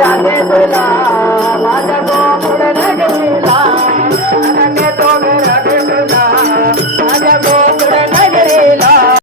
Rajeshwara